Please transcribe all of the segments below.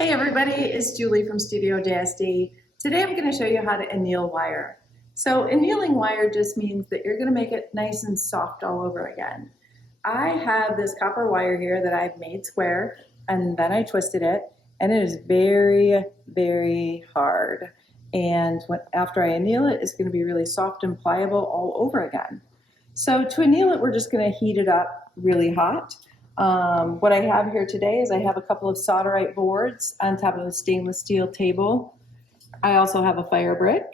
Hey everybody, it's Julie from Studio JSD. Today I'm going to show you how to anneal wire. So annealing wire just means that you're going to make it nice and soft all over again. I have this copper wire here that I've made square and then I twisted it, and it is very, very hard. And after I anneal it, it's going to be really soft and pliable all over again. So to anneal it, we're just going to heat it up really hot. What I have here today is I have a couple of Solderite boards on top of a stainless steel table. I also have a fire brick,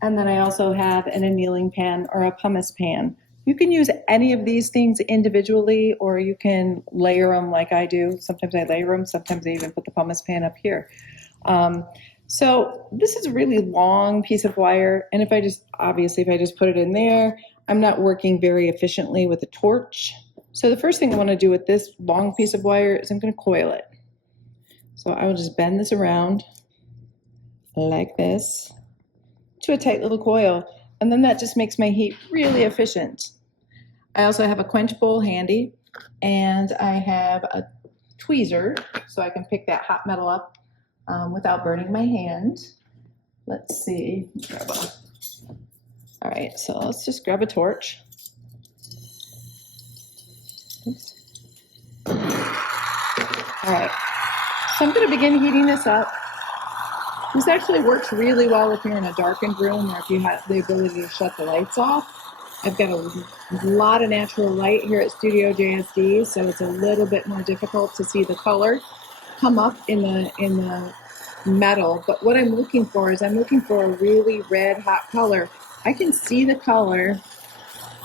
and then I also have an annealing pan or a pumice pan. You can use any of these things individually, or you can layer them like I do. Sometimes I layer them, sometimes I even put the pumice pan up here. So this is a really long piece of wire, and if I just put it in there, I'm not working very efficiently with a torch. So the first thing I want to do with this long piece of wire is I'm going to coil it. So I will just bend this around like this to a tight little coil, and then that just makes my heat really efficient. I also have a quench bowl handy, and I have a tweezer so I can pick that hot metal up without burning my hand. Let's see. All right, so let's just grab a torch. All right, so I'm going to begin heating this up. This actually works really well if you're in a darkened room or if you have the ability to shut the lights off. I've got a lot of natural light here at Studio JSD, so it's a little bit more difficult to see the color come up in the metal. But what I'm looking for is I'm looking for a really red hot color. I can see the color.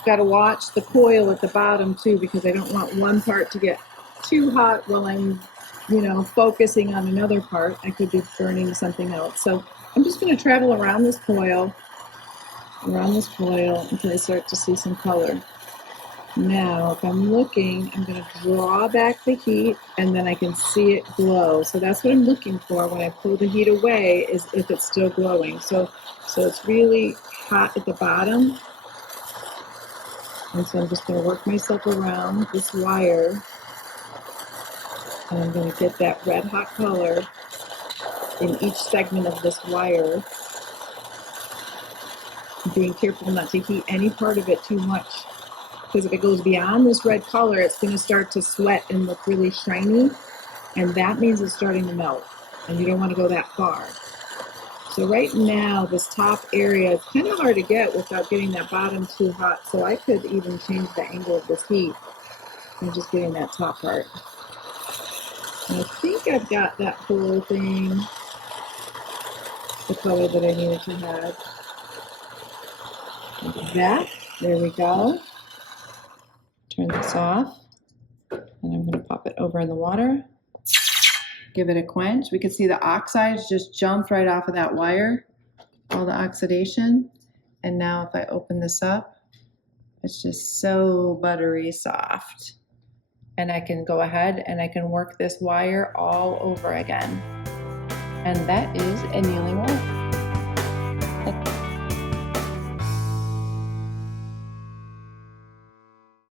Got to watch the coil at the bottom too, because I don't want one part to get too hot while I'm, focusing on another part. I could be burning something else. So I'm just going to travel around this coil until I start to see some color. Now, if I'm looking, I'm going to draw back the heat, and then I can see it glow. So that's what I'm looking for when I pull the heat away, is if it's still glowing. So it's really hot at the bottom. And so I'm just going to work myself around this wire, and I'm going to get that red hot color in each segment of this wire. Being careful not to heat any part of it too much, because if it goes beyond this red color, it's going to start to sweat and look really shiny, and that means it's starting to melt, and you don't want to go that far. So right now, this top area is kind of hard to get without getting that bottom too hot. So I could even change the angle of this heat. I'm just getting that top part. And I think I've got that whole thing, the color that I needed to have. Like that. There we go. Turn this off. And I'm going to pop it over in the water. Give it a quench. We can see the oxides just jumped right off of that wire, all the oxidation. And now if I open this up, it's just so buttery soft. And I can go ahead and I can work this wire all over again. And that is annealing wire.